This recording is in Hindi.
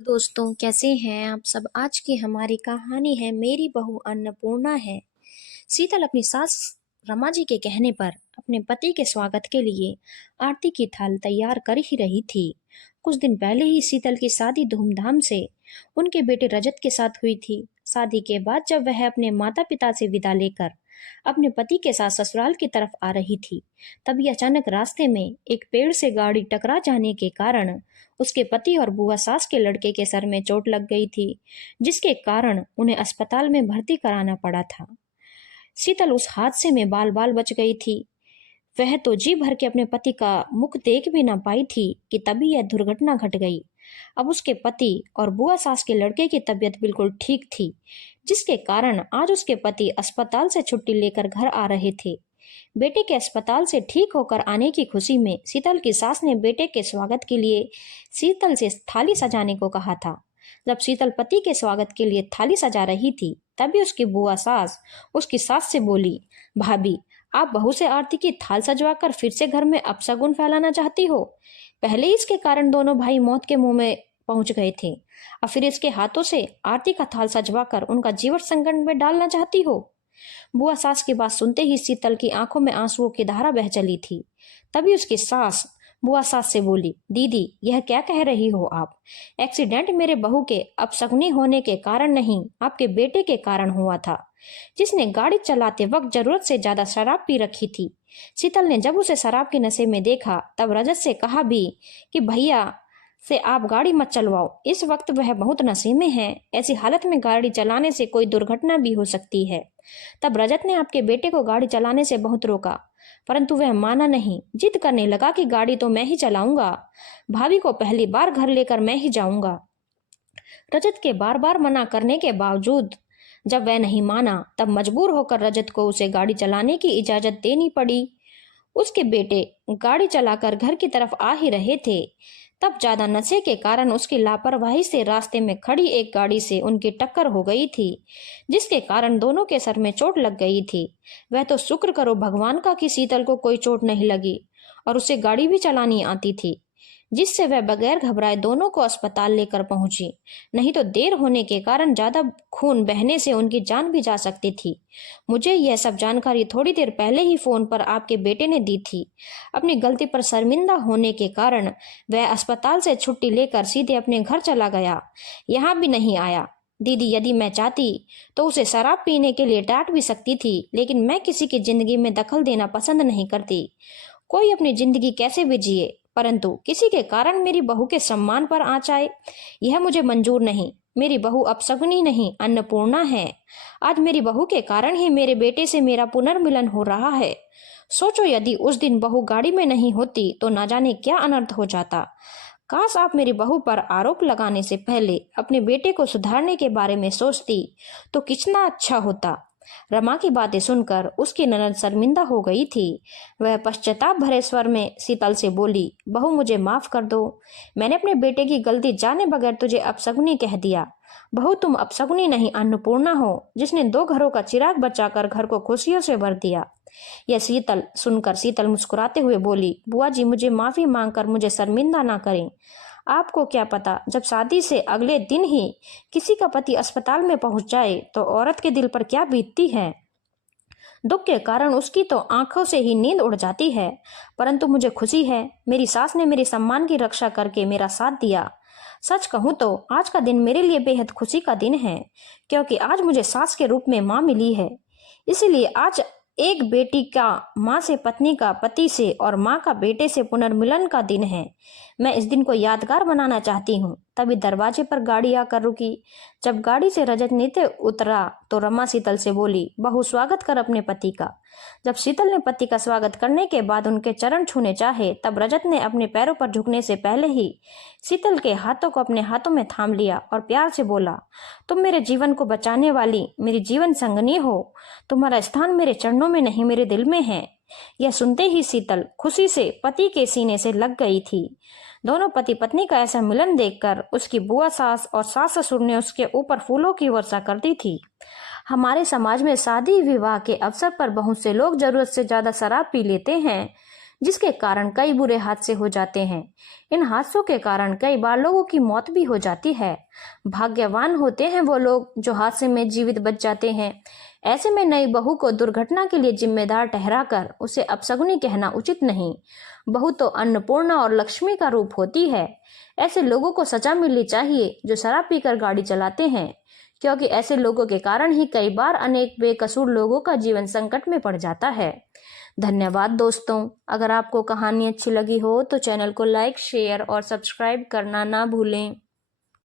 दोस्तों कैसे हैं आप सब। आज की हमारी कहानी है मेरी बहू अन्नपूर्णा है। शीतल अपनी सास रमा जी के कहने पर अपने पति के स्वागत के लिए आरती की थाल तैयार कर ही रही थी। कुछ दिन पहले ही शीतल की शादी धूमधाम से उनके बेटे रजत के साथ हुई थी। शादी के बाद जब वह अपने माता पिता से विदा लेकर अपने पति के साथ ससुराल की तरफ आ रही थी, तभी अचानक रास्ते में एक पेड़ से गाड़ी टकरा जाने के कारण उसके पति और बुआ सास के लड़के के सर में चोट लग गई थी, जिसके कारण उन्हें अस्पताल में भर्ती कराना पड़ा था। शीतल उस हादसे में बाल बाल बच गई थी। वह तो जी भर के अपने पति का मुख देख भी ना पाई थी कि तभी यह दुर्घटना घट गई। अब उसके पति और बुआ सास के लड़के की तबीयत बिल्कुल ठीक थी, जिसके कारण आज उसके पति अस्पताल से छुट्टी लेकर घर आ रहे थे। बेटे के अस्पताल से ठीक होकर आने की खुशी में शीतल की सास ने बेटे के स्वागत के लिए शीतल से थाली सजाने को कहा था। जब शीतल पति के स्वागत के लिए थाली सजा रही थी, तभी उसकी बुआ सास उसकी सास से बोली, भाभी, आप बहू से आरती की थाल सजवाकर फिर से घर में अपशगुन फैलाना चाहती हो। पहले ही इसके कारण दोनों भाई मौत के मुंह में पहुंच गए थे, और फिर इसके हाथों से आरती का थाल सजवाकर उनका जीवन संकट में डालना चाहती हो। बुआ सास की बात सुनते ही शीतल की आंखों में आंसुओं की धारा बह चली थी। तभी उसकी सास बुआ सास से बोली, दीदी, यह क्या कह रही हो आप। एक्सीडेंट मेरे बहू के अपशकुनी होने के कारण नहीं, आपके बेटे के कारण हुआ था, जिसने गाड़ी चलाते वक्त जरूरत से ज्यादा शराब पी रखी थी। शीतल ने जब उसे शराब के नशे में देखा, तब रजत से कहा भी कि भैया से आप गाड़ी मत चलवाओ, इस वक्त वह बहुत नशे में है, ऐसी हालत में गाड़ी चलाने से कोई दुर्घटना भी हो सकती है। तब रजत ने आपके बेटे को गाड़ी चलाने से बहुत रोका, परंतु वह माना नहीं। जिद करने लगा कि गाड़ी तो मैं ही चलाऊंगा, भाभी को पहली बार घर लेकर मैं ही जाऊंगा। रजत के बार बार मना करने के बावजूद जब वह नहीं माना, तब मजबूर होकर रजत को उसे गाड़ी चलाने की इजाजत देनी पड़ी। उसके बेटे गाड़ी चलाकर घर की तरफ आ ही रहे थे, तब ज्यादा नशे के कारण उसकी लापरवाही से रास्ते में खड़ी एक गाड़ी से उनकी टक्कर हो गई थी, जिसके कारण दोनों के सर में चोट लग गई थी। वह तो शुक्र करो भगवान का कि शीतल को कोई चोट नहीं लगी और उसे गाड़ी भी चलानी आती थी, जिससे वह बगैर घबराए दोनों को अस्पताल लेकर पहुंची। नहीं तो देर होने के कारण ज्यादा खून बहने से उनकी जान भी जा सकती थी। मुझे यह सब जानकारी थोड़ी देर पहले ही फोन पर आपके बेटे ने दी थी। अपनी गलती पर शर्मिंदा होने के कारण वह अस्पताल से छुट्टी लेकर सीधे अपने घर चला गया, यहाँ भी नहीं आया। दीदी, यदि मैं चाहती तो उसे शराब पीने के लिए डांट भी सकती थी, लेकिन मैं किसी की जिंदगी में दखल देना पसंद नहीं करती। कोई अपनी जिंदगी कैसे भी जिए, परंतु किसी के कारण मेरी बहू के सम्मान पर आंच आए, यह मुझे मंजूर नहीं। मेरी बहू अपशकुनी नहीं, अन्नपूर्णा है। आज मेरी बहू के कारण ही मेरे बेटे से मेरा पुनर्मिलन हो रहा है। सोचो, यदि उस दिन बहू गाड़ी में नहीं होती तो ना जाने क्या अनर्थ हो जाता। काश आप मेरी बहू पर आरोप लगाने से पहले अपने बेटे को सुधारने के बारे में सोचती तो कितना अच्छा होता। रमा की बातें सुनकर उसकी ननद शर्मिंदा हो गई थी। वह पश्चाताप भरे स्वर में शीतल से बोली, बहू, मुझे माफ कर दो। मैंने अपने बेटे की गलती जाने बगैर तुझे अपशकुनी कह दिया। बहू, तुम अपशकुनी नहीं, अन्नपूर्णा हो, जिसने दो घरों का चिराग बचाकर घर को खुशियों से भर दिया। यह शीतल सुनकर शीतल मुस्कुराते हुए बोली, बुआ जी, मुझे माफी मांगकर मुझे शर्मिंदा ना करें। आपको क्या पता, जब शादी से अगले दिन ही किसी का पति अस्पताल में पहुंच जाए तो औरत के दिल पर क्या बीतती है। दुख के कारण उसकी तो आंखों से ही नींद उड़ जाती है। परंतु मुझे खुशी है, मेरी सास ने मेरे सम्मान की रक्षा करके मेरा साथ दिया। सच कहूं तो आज का दिन मेरे लिए बेहद खुशी का दिन है, क्योंकि आज मुझे सास के रूप में माँ मिली है। इसीलिए आज एक बेटी का माँ से, पत्नी का पति से और माँ का बेटे से पुनर्मिलन का दिन है। मैं इस दिन को यादगार बनाना चाहती हूँ। तभी दरवाजे पर गाड़ी आकर रुकी। जब गाड़ी से रजत नीचे उतरा तो रमा शीतल से बोली, बहू, स्वागत कर अपने पति का। जब शीतल ने पति का स्वागत करने के बाद उनके चरण छूने चाहे, तब रजत ने अपने पैरों पर झुकने से पहले ही शीतल के हाथों को अपने हाथों में थाम लिया और प्यार से बोला, तुम मेरे जीवन को बचाने वाली मेरी जीवन संगनी हो। तुम्हारा स्थान मेरे चरणों में नहीं, मेरे दिल में है। यह सुनते ही शीतल खुशी से पति के सीने से लग गई थी। दोनों पति पत्नी का ऐसा मिलन देखकर उसकी बुआ सास और सास ससुर ने उसके ऊपर फूलों की वर्षा कर दी थी। हमारे समाज में शादी विवाह के अवसर पर बहुत से लोग जरूरत से ज्यादा शराब पी लेते हैं, जिसके कारण कई बुरे हादसे हो जाते हैं। इन हादसों के कारण कई बार लोगों की मौत भी हो जाती है। भाग्यवान होते हैं वो लोग जो हादसे में जीवित बच जाते हैं। ऐसे में नई बहू को दुर्घटना के लिए जिम्मेदार ठहराकर उसे अपशगुनी कहना उचित नहीं। बहू तो अन्नपूर्णा और लक्ष्मी का रूप होती है। ऐसे लोगों को सजा मिलनी चाहिए जो शराब पीकर गाड़ी चलाते हैं, क्योंकि ऐसे लोगों के कारण ही कई बार अनेक बेकसूर लोगों का जीवन संकट में पड़ जाता है। धन्यवाद दोस्तों। अगर आपको कहानी अच्छी लगी हो तो चैनल को लाइक, शेयर और सब्सक्राइब करना ना भूलें।